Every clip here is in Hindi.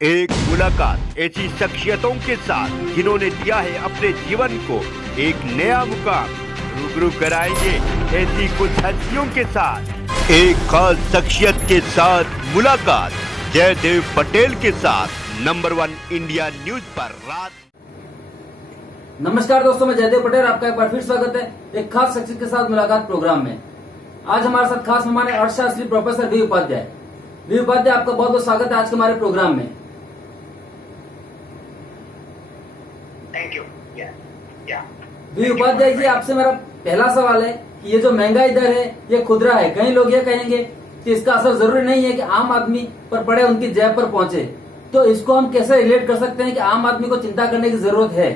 एक मुलाकात ऐसी शख्सियतों के साथ जिन्होंने दिया है अपने जीवन को एक नया मुकाम। रूबरू कराएंगे ऐसी कुछ हस्तियों के साथ एक खास शख्सियत के साथ मुलाकात जयदेव पटेल के साथ नंबर 1 इंडिया न्यूज पर रात। नमस्कार दोस्तों, मैं जयदेव पटेल, आपका एक बार फिर स्वागत है एक खास शख्सियत के साथ मुलाकात प्रोग्राम में। आज हमारे साथ खास मेहमान है अर्थशास्त्री professor V Upadhyay. V Upadhyay, आपका बहुत बहुत स्वागत है आज के हमारे प्रोग्राम में। Thank you. We Upadhyay ji, आपसे मेरा पहला सवाल है कि ये जो महंगाई दर है ये खुदरा है। कई लोग ये कहेंगे कि इसका असर जरूरी नहीं है कि आम आदमी पर पड़े, उनकी जेब पर पहुंचे। तो इसको हम कैसे रिलेट कर सकते हैं कि आम आदमी को चिंता करने की जरूरत है?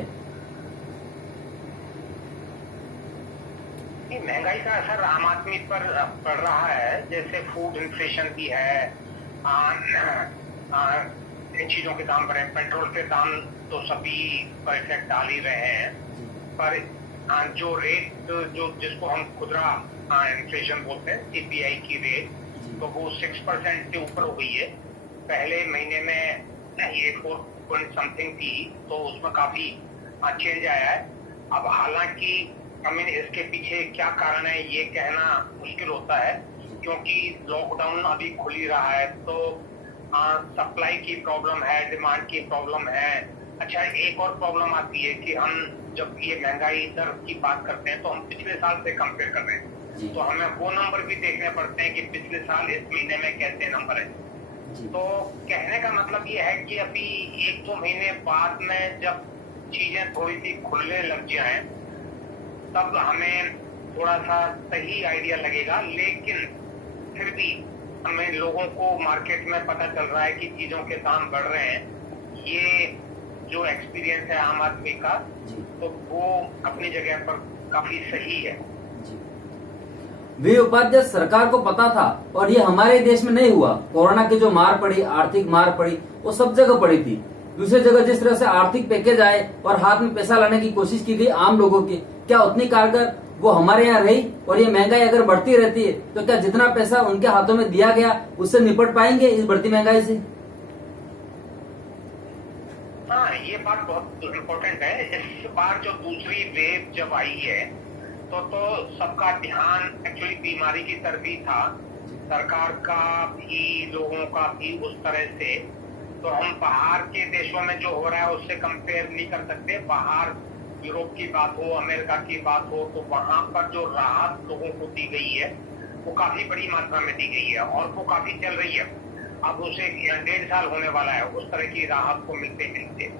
महंगाई का असर आम आदमी पर पड़ रहा है, जैसे फूड इन्फ्लेशन भी है, इन चीजों के दाम बढ़े, पेट्रोल के दाम तो सभी पर इफेक्ट डाल ही रहे हैं। पर जो रेट जो जिसको हम खुदरा इन्फ्लेशन बोलते हैं, सीपीआई की रेट, तो वो 6% से ऊपर हो गई है। पहले महीने में ये 4 पॉइंट समथिंग थी, तो उसमें काफी चेंज आया है। अब हालांकि इसके पीछे क्या कारण है ये कहना मुश्किल होता है, क्योंकि लॉकडाउन अभी खुल ही रहा है, तो सप्लाई की प्रॉब्लम है, डिमांड की प्रॉब्लम है। अच्छा, एक और प्रॉब्लम आती है कि हम जब ये महंगाई दर की बात करते हैं तो हम पिछले साल से कंपेयर कर रहे हैं, तो हमें वो नंबर भी देखने पड़ते हैं कि पिछले साल इस महीने में कैसे नंबर है। तो कहने का मतलब ये है कि अभी 1-2 महीने बाद में जब चीजें थोड़ी सी खुलने लग जाए तब हमें थोड़ा सा सही आइडिया लगेगा। लेकिन फिर भी हमें लोगों को मार्केट में पता चल रहा है कि चीजों के दाम बढ़ रहे हैं। ये जो एक्सपीरियंस है आम आदमी का, तो वो अपनी जगह पर काफी सही है। वी उपाध्याय, सरकार को पता था और ये हमारे देश में नहीं हुआ। कोरोना की जो मार पड़ी, आर्थिक मार पड़ी, वो सब जगह पड़ी थी। दूसरी जगह जिस तरह से आर्थिक पैकेज आए और हाथ में पैसा लाने की कोशिश की गई आम लोगों की, क्या उतनी कारगर वो हमारे यहाँ रही? और ये महंगाई अगर बढ़ती रहती है तो क्या जितना पैसा उनके हाथों में दिया गया उससे निपट पाएंगे इस बढ़ती महंगाई से? हाँ, ये बात बहुत इम्पोर्टेंट है। इस बार जो दूसरी वेव जब आई है तो सबका ध्यान एक्चुअली बीमारी की तरफ ही था, सरकार का भी, लोगों का भी उस तरह से। तो हम बाहर के देशों में जो हो रहा है उससे कंपेयर नहीं कर सकते। बाहर यूरोप की बात हो, अमेरिका की बात हो, तो वहां पर जो राहत लोगों को दी गई है वो काफी बड़ी मात्रा में दी गई है और वो काफी चल रही है। अब उसे 1.5 साल होने वाला है उस तरह की राहत को मिलते मिलते।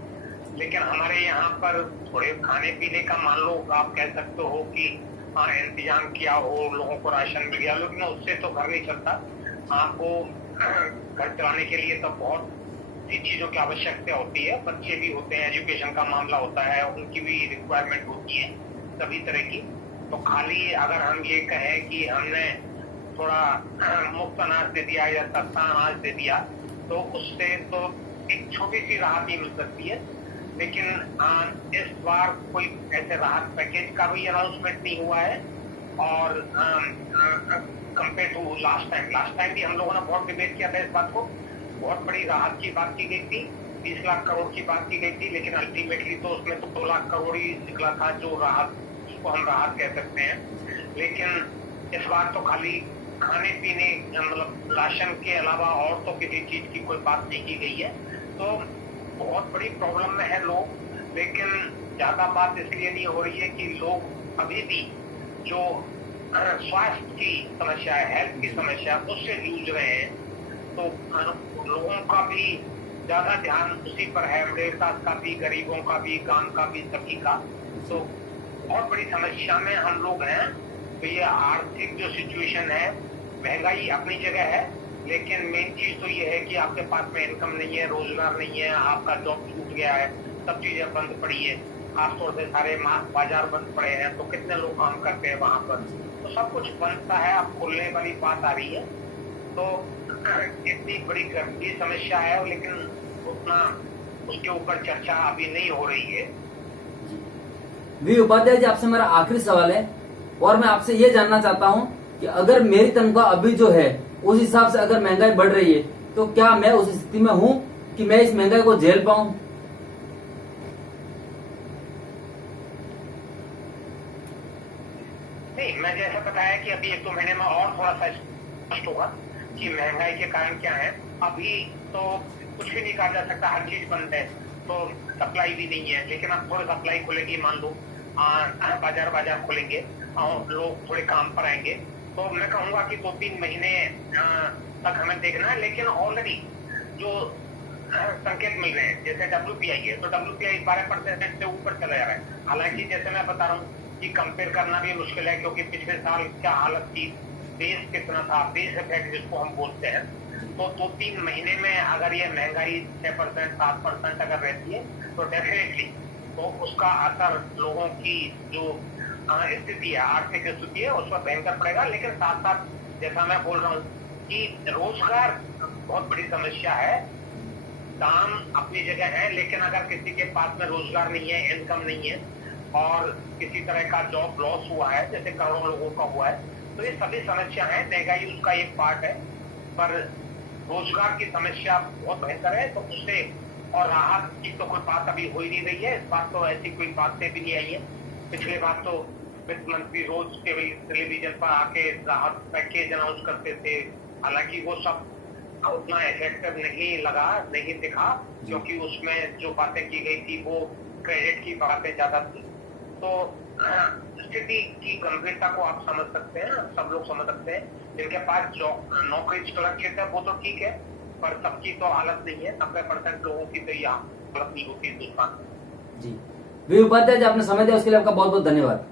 लेकिन हमारे यहाँ पर थोड़े खाने पीने का, मान लो आप कह सकते हो कि इंतजाम किया हो, लोगों को राशन मिल गया, लेकिन उससे तो घर नहीं चलता। आपको घर चलाने के लिए तो बहुत सी चीजों की आवश्यकता होती है। बच्चे भी होते हैं, एजुकेशन का मामला होता है, उनकी भी रिक्वायरमेंट होती है सभी तरह की। तो खाली अगर हम ये कहें कि हमने थोड़ा मुफ्त अनाज दे दिया या सस्ता अनाज दे दिया, तो उससे तो एक छोटी सी राहत ही मिल सकती है। लेकिन इस बार कोई ऐसे राहत पैकेज का भी अनाउंसमेंट नहीं हुआ है। और कंपेयर टू लास्ट टाइम भी हम लोगों ने बहुत डिबेट किया था इस बात को। बहुत बड़ी राहत की बात की गई थी, 20 लाख करोड़ की बात की गई थी, लेकिन अल्टीमेटली तो उसमें तो 2 लाख करोड़ ही निकला था, जो राहत, उसको हम राहत कह सकते हैं। लेकिन इस बार तो खाली खाने पीने, मतलब राशन के अलावा और तो किसी चीज की कोई बात नहीं की गई है। तो बहुत बड़ी प्रॉब्लम में है लोग। लेकिन ज्यादा बात इसलिए नहीं हो रही है कि लोग अभी भी जो स्वास्थ्य की समस्या है, हेल्थ की समस्या, उससे जूझ रहे हैं। तो लोगों का भी ज्यादा ध्यान उसी पर है, मिडिल क्लास का भी, गरीबों का भी, गांव का भी, सभी का। तो बहुत बड़ी समस्या में हम लोग हैं। तो ये आर्थिक जो सिचुएशन है, महंगाई अपनी जगह है, लेकिन मेन चीज तो ये है कि आपके पास में इनकम नहीं है, रोजगार नहीं है, आपका जॉब छूट गया है, सब चीजें बंद पड़ी है, खासतौर से सारे बाजार बंद पड़े हैं, तो कितने लोग काम करते हैं वहां पर। तो सब कुछ बनता है, अब खुलने वाली बात आ रही है। तो इतनी बड़ी गंभीर समस्या है, लेकिन उतना उसके ऊपर चर्चा अभी नहीं हो रही है। वी उपाध्याय जी, आपसे मेरा आखिरी सवाल है और मैं आपसे ये जानना चाहता हूँ कि अगर मेरी तनख्वाह अभी जो है उस हिसाब से अगर महंगाई बढ़ रही है तो क्या मैं उस स्थिति में हूँ कि मैं इस महंगाई को झेल पाऊं? नहीं, मैं जैसा बताया कि अभी 1-2 महीने में और थोड़ा सा स्पष्ट होगा कि महंगाई के कारण क्या है। अभी तो कुछ भी नहीं कहा जा सकता, हर चीज बंद है, तो सप्लाई भी नहीं है। लेकिन अब थोड़ी सप्लाई खुलेगी, मान लो बाजार खुलेंगे और लोग थोड़े काम पर आएंगे, तो मैं कहूंगा कि 2-3 महीने तक हमें देखना है। लेकिन ऑलरेडी जो संकेत मिल रहे हैं, जैसे WPI है, तो WPI 12% से ऊपर चला जा रहा है। हालांकि जैसे मैं बता रहा हूँ कि कंपेयर करना भी मुश्किल है, क्योंकि पिछले साल क्या हालत थी, बेस कितना था, बेस इफेक्ट जिसको हम बोलते हैं। तो 2-3 महीने में अगर ये महंगाई 6%, 7% अगर रहती है, तो डेफिनेटली तो उसका असर लोगों की जो स्थिति है, आर्थिक स्थिति है, उस पर भयंकर पड़ेगा। लेकिन साथ साथ जैसा मैं बोल रहा हूँ कि रोजगार बहुत बड़ी समस्या है। काम अपनी जगह है, लेकिन अगर किसी के पास में रोजगार नहीं है, इनकम नहीं है, और किसी तरह का जॉब लॉस हुआ है, जैसे करोड़ों लोगों का हुआ है, तो ये सभी समस्या है। महंगाई उसका एक पार्ट है, पर रोजगार की समस्या बहुत भयंकर है। तो उससे और राहत की तो कोई बात अभी हो ही नहीं रही है। इस बात तो ऐसी कोई बात भी नहीं आई है। पिछले बार तो वित्त मंत्री रोज टेलीविजन पर आके राहत पैकेज अनाउंस करते थे। हालांकि वो सब उतना इफेक्टिव नहीं लगा, नहीं दिखा, क्योंकि उसमें जो बातें की गई थी वो क्रेडिट की बातें ज्यादा थी। तो स्थिति की गंभीरता को आप समझ सकते हैं, सब लोग समझ सकते हैं। जिनके पास नौकरी सुरक्षित है वो तो ठीक है, पर सबकी तो हालत नहीं है। 90% लोगों की तो यह हालत नहीं होती हिंदुस्तान में। जी, वी उपाध्याय जी, आपने समय दिया उसके लिए आपका बहुत बहुत धन्यवाद।